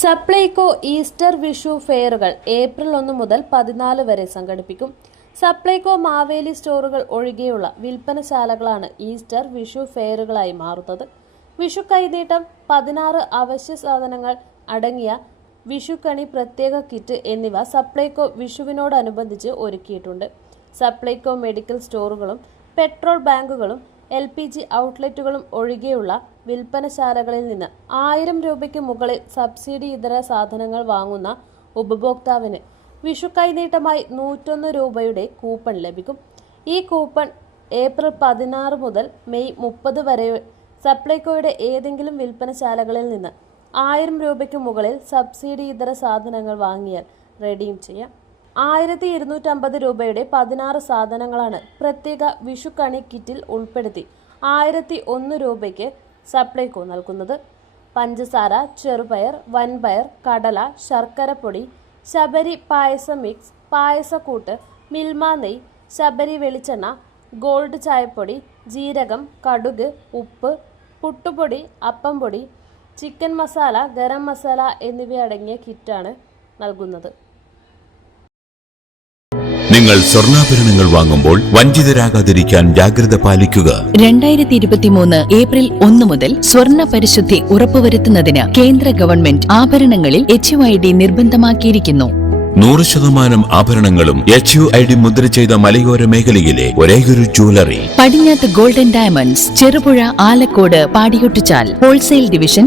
Supplyco Easter Vishu ഫെയറുകൾ April 1 മുതൽ 14 വരെ സംഘടിപ്പിക്കും. സപ്ലൈകോ മാവേലി സ്റ്റോറുകൾ ഒഴികെയുള്ള വിൽപ്പനശാലകളാണ് ഈസ്റ്റർ വിഷു ഫെയറുകളായി മാറുന്നത്. വിഷു കൈനീട്ടം, 16 അവശ്യ സാധനങ്ങൾ അടങ്ങിയ വിഷുക്കണി പ്രത്യേക കിറ്റ് എന്നിവ സപ്ലൈകോ വിഷുവിനോടനുബന്ധിച്ച് ഒരുക്കിയിട്ടുണ്ട്. സപ്ലൈകോ മെഡിക്കൽ സ്റ്റോറുകളും പെട്രോൾ ബാങ്കുകളും LPG ഔട്ട്ലെറ്റുകളും ഒഴികെയുള്ള വിൽപ്പനശാലകളിൽ നിന്ന് 1000 രൂപയ്ക്ക് മുകളിൽ സബ്സിഡി ഇതര സാധനങ്ങൾ വാങ്ങുന്ന ഉപഭോക്താവിന് വിഷു കൈനീട്ടമായി 101 രൂപയുടെ കൂപ്പൺ ലഭിക്കും. ഈ കൂപ്പൺ ഏപ്രിൽ 16 മുതൽ മെയ് 30 വരെ സപ്ലൈകോയുടെ ഏതെങ്കിലും വിൽപ്പനശാലകളിൽ നിന്ന് 1000 രൂപയ്ക്ക് മുകളിൽ സബ്സിഡി ഇതര സാധനങ്ങൾ വാങ്ങിയാൽ റെഡീം ചെയ്യാം. 1250 രൂപയുടെ 16 സാധനങ്ങളാണ് പ്രത്യേക വിഷുക്കണി കിറ്റിൽ ഉൾപ്പെടുത്തി 1001 രൂപയ്ക്ക് സപ്ലൈകോ നൽകുന്നത്. പഞ്ചസാര, ചെറുപയർ, വൻപയർ, കടല, ശർക്കരപ്പൊടി, ശബരി പായസ മിക്സ്, പായസക്കൂട്ട്, മിൽമ നെയ്യ്, ശബരി വെളിച്ചെണ്ണ, ഗോൾഡ് ചായപ്പൊടി, ജീരകം, കടുക്, ഉപ്പ്, പുട്ടുപൊടി, അപ്പം പൊടി, ചിക്കൻ മസാല, ഗരം മസാല എന്നിവയടങ്ങിയ കിറ്റാണ് നൽകുന്നത്. നിങ്ങൾ സ്വർണ്ണാഭരണങ്ങൾ വാങ്ങുമ്പോൾ വഞ്ചിതരാകാതിരിക്കാൻ ജാഗ്രത പാലിക്കുക. 2023 ഏപ്രിൽ 1 മുതൽ സ്വർണ്ണ പരിശുദ്ധി ഉറപ്പുവരുത്തുന്നതിന് കേന്ദ്ര ഗവൺമെന്റ് ആഭരണങ്ങളിൽ HUID നിർബന്ധമാക്കിയിരിക്കുന്നു. 100% ആഭരണങ്ങളും HUID മുദ്ര ചെയ്ത മലയോര മേഖലയിലെ ഒരേയൊരു jewellery Padinjath golden diamonds, Cherupuzha, Alakode, പാടിയൊട്ടിച്ചാൽ ഹോൾസെയിൽ ഡിവിഷൻ